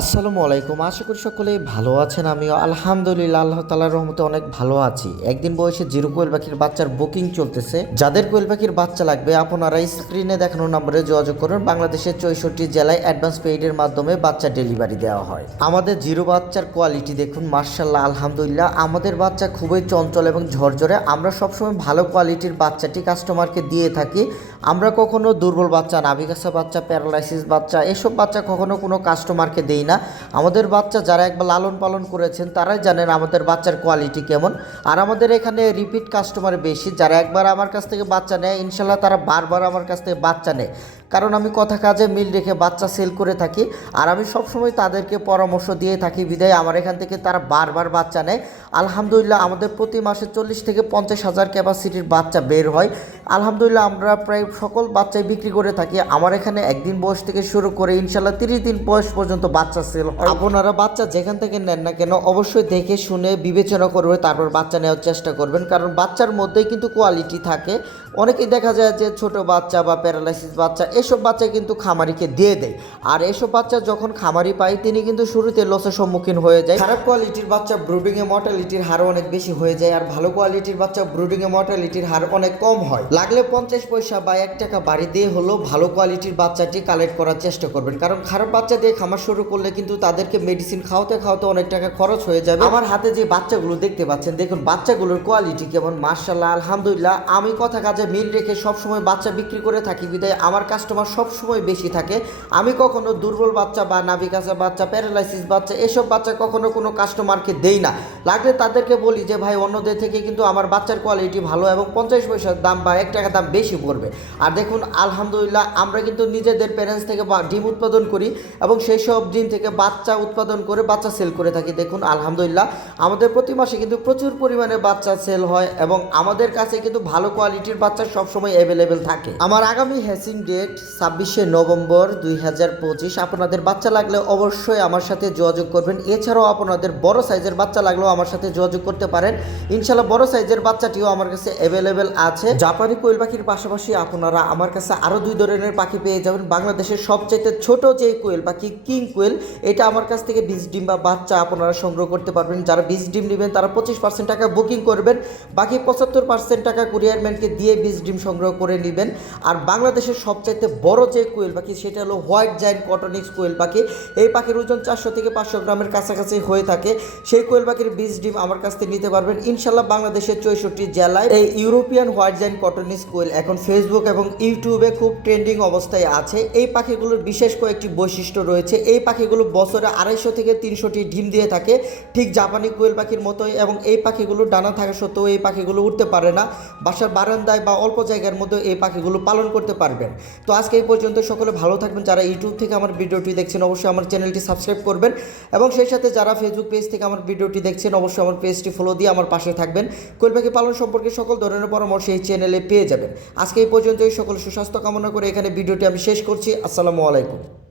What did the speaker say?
আসসালামু আলাইকুম। আশা করি সকলেই ভালো আছেন। আমিও আলহামদুলিল্লাহ, আল্লাহ তালার রহমতে অনেক ভালো আছি। একদিন বয়সে জিরো কোয়েল পাখির বাচ্চার বুকিং চলতেছে। যাদের কোয়েল পাখির বাচ্চা লাগবে, আপনারা স্ক্রিনে দেখানো নম্বরে যোগাযোগ করুন। বাংলাদেশের চৌষট্টি জেলায় অ্যাডভান্স পেইডের মাধ্যমে বাচ্চা ডেলিভারি দেওয়া হয়। আমাদের জিরো বাচ্চার কোয়ালিটি দেখুন মার্শাল্লাহ আলহামদুলিল্লাহ। আমাদের বাচ্চা খুবই চঞ্চল এবং ঝরঝরে। আমরা সবসময় ভালো কোয়ালিটির বাচ্চাটি কাস্টমারকে দিয়ে থাকি। আমরা কখনো দুর্বল বাচ্চা নাভিকাসা বাচ্চা, প্যারালাইসিস বাচ্চা, এসব বাচ্চা কখনো কোনো কাস্টমারকে দেই না। আমাদের বাচ্চা যারা একবার লালন পালন করেছেন, তারাই জানেন আমাদের বাচ্চার কোয়ালিটি কেমন। আর আমাদের এখানে রিপিট কাস্টমার বেশি। যারা একবার আমার কাছ থেকে বাচ্চা নেয়, ইনশাল্লাহ তারা বারবার আমার কাছ থেকে বাচ্চা নেয়। কারণ আমি কথা কাজে মিল রেখে বাচ্চা সেল করে থাকি, আর আমি সবসময় তাদেরকে পরামর্শ দিয়ে থাকি, বিদায় আমার এখান থেকে তারা বারবার বাচ্চা নেয়। আলহামদুলিল্লাহ, আমাদের প্রতি মাসে চল্লিশ থেকে পঞ্চাশ হাজার ক্যাপাসিটির বাচ্চা বের হয়। আলহামদুলিল্লাহ, আমরা প্রায় সকল বাচ্চাই বিক্রি করে থাকি। আমার এখানে একদিন বয়স থেকে শুরু করে ইনশাল্লাহ তিরিশ দিন বয়স পর্যন্ত বাচ্চা সেল আপনারা বাচ্চা যেখান থেকে নেন না কেন, অবশ্যই দেখে শুনে বিবেচনা করবে তারপর বাচ্চা নেওয়ার চেষ্টা করবেন। কারণ বাচ্চার মধ্যেই কিন্তু কোয়ালিটি থাকে। অনেকেই দেখা যায় যে ছোট বাচ্চা বা প্যারালাইসিস বাচ্চা, এসব বাচ্চা কিন্তু খামারিকে দিয়ে দেয়। আর এসব বাচ্চা যখন খামারি পায়, তিনি কিন্তু শুরুতে লসের সম্মুখীন হয়ে যায়। খারাপ কোয়ালিটির বাচ্চা ব্রুডিংয়ে মর্টালিটির হার অনেক বেশি হয়ে যায়। আর ভালো কোয়ালিটির বাচ্চা ব্রুডিংয়ে মর্টালিটির হার অনেক কম হয়। লাগলে পঞ্চাশ পয়সা বা এক টাকা বাড়ি দিয়ে হলেও ভালো কোয়ালিটির বাচ্চাটি কালেক্ট করার চেষ্টা করবেন। কারণ খারাপ বাচ্চা দিয়ে খামার শুরু করলে কিন্তু তাদেরকে মেডিসিন খাওয়াতে খাওয়াতে অনেক টাকা খরচ হয়ে যাবে। আমার হাতে যে বাচ্চাগুলো দেখতে পাচ্ছেন, দেখুন বাচ্চাগুলোর কোয়ালিটি কেমন। মার্শাল্লাহ আলহামদুলিল্লাহ, আমি কথা কাজে মিল রেখে সবসময় বাচ্চা বিক্রি করে থাকি বিদায় আমার কাস্টমার সবসময় বেশি থাকে। আমি কখনো দুর্বল বাচ্চা বা নাবিকাসা বাচ্চা প্যারালাইসিস বাচ্চা, এসব বাচ্চা কখনো কোনো কাস্টমারকে দেই না। লাগলে তাদেরকে বলি যে, ভাই, অন্যদের থেকে কিন্তু আমার বাচ্চার কোয়ালিটি ভালো এবং পঞ্চাশ পয়সার দাম বা এক টাকা দাম বেশি পড়বে। আর দেখুন, আলহামদুলিল্লাহ আমরা কিন্তু নিজেদের প্যারেন্টস থেকে ডিম উৎপাদন করি এবং সেই সব ডিম থেকে বাচ্চা উৎপাদন করে বাচ্চা সেল করে থাকি। দেখুন, আলহামদুলিল্লাহ আমাদের প্রতি মাসে কিন্তু প্রচুর পরিমাণে বাচ্চা সেল হয় এবং আমাদের কাছে কিন্তু ভালো কোয়ালিটির বাচ্চা সবসময় অ্যাভেলেবেল থাকে। আমার আগামী হ্যাসিং ডেট ছাব্বিশে নভেম্বর দুই হাজার পঁচিশ। আপনাদের বাচ্চা লাগলে অবশ্যই আমার সাথে যোগাযোগ করবেন। এছাড়াও আপনাদের বড় সাইজের বাচ্চা লাগলেও আমার সাথে যোগাযোগ করতে পারেন। ইনশাল্লাহ বড় সাইজের বাচ্চাটিও আমার কাছে অ্যাভেলেবেল আছে। জাপানি কোয়েল পাখির পাশাপাশি আপনারা আমার কাছে আরও দুই ধরনের পাখি পেয়ে যাবেন। বাংলাদেশের সবচাইতে ছোট যে কোয়েল পাখি, কিং কোয়েল, এটা আমার কাছ থেকে বীজ ডিম বা বাচ্চা আপনারা সংগ্রহ করতে পারবেন। যারা বীজ ডিম নেবেন, তারা পঁচিশ পার্সেন্ট টাকা বুকিং করবেন। বাকি পঁচাত্তর পার্সেন্ট টাকা কুরিয়ারম্যানকে দিয়ে বীজ ডিম সংগ্রহ করে নেবেন। আর বাংলাদেশের সবচাইতে বড় যে কোয়েল পাখি, সেটা হলো হোয়াইট জায়েন্ট কটনিক্স কোয়েল পাখি। এই পাখির ওজন চারশো থেকে পাঁচশো গ্রামের কাছাকাছি হয়ে থাকে। সেই কোয়েল পাখির বীজ ডিম আমার কাছ থেকে নিতে পারবেন। ইনশাল্লাহ বাংলাদেশের চৌষট্টি জেলায় এই European white giant Coturnix quail এখন ফেসবুক এবং ইউটিউবে খুব ট্রেন্ডিং অবস্থায় আছে। এই পাখিগুলোর বিশেষ কয়েকটি বৈশিষ্ট্য রয়েছে। এই পাখিগুলো বছরে আড়াইশো থেকে তিনশোটি ডিম দিয়ে থাকে। ঠিক জাপানি কোয়েল পাখির মতোই এবং এই পাখিগুলো ডানা থাকা সত্ত্বেও এই পাখিগুলো উঠতে পারে না। বাসার বারান্দায় বা অল্প জায়গার মধ্যে এই পাখিগুলো পালন করতে পারবেন। তো আজকে এই পর্যন্ত সকলে ভালো থাকবেন। যারা ইউটিউব থেকে আমার ভিডিওটি দেখছেন, অবশ্যই আমার চ্যানেলটি সাবস্ক্রাইব করবেন এবং সেই সাথে যারা ফেসবুক পেজ থেকে আমার ভিডিওটি দেখছেন, অবশ্যই আমার পেজটি ফলো দিয়ে আমার পাশে থাকবেন। কোয়েল পাখি পালন সম্পর্কে সকল ধরনের পরামর্শ এই চ্যানেলে পেয়ে যাবেন। আজকে এই পর্যন্তই। সকল সুস্বাস্থ্য কামনা করে এখানে ভিডিওটি আমি শেষ করছি। আসসালামু আলাইকুম।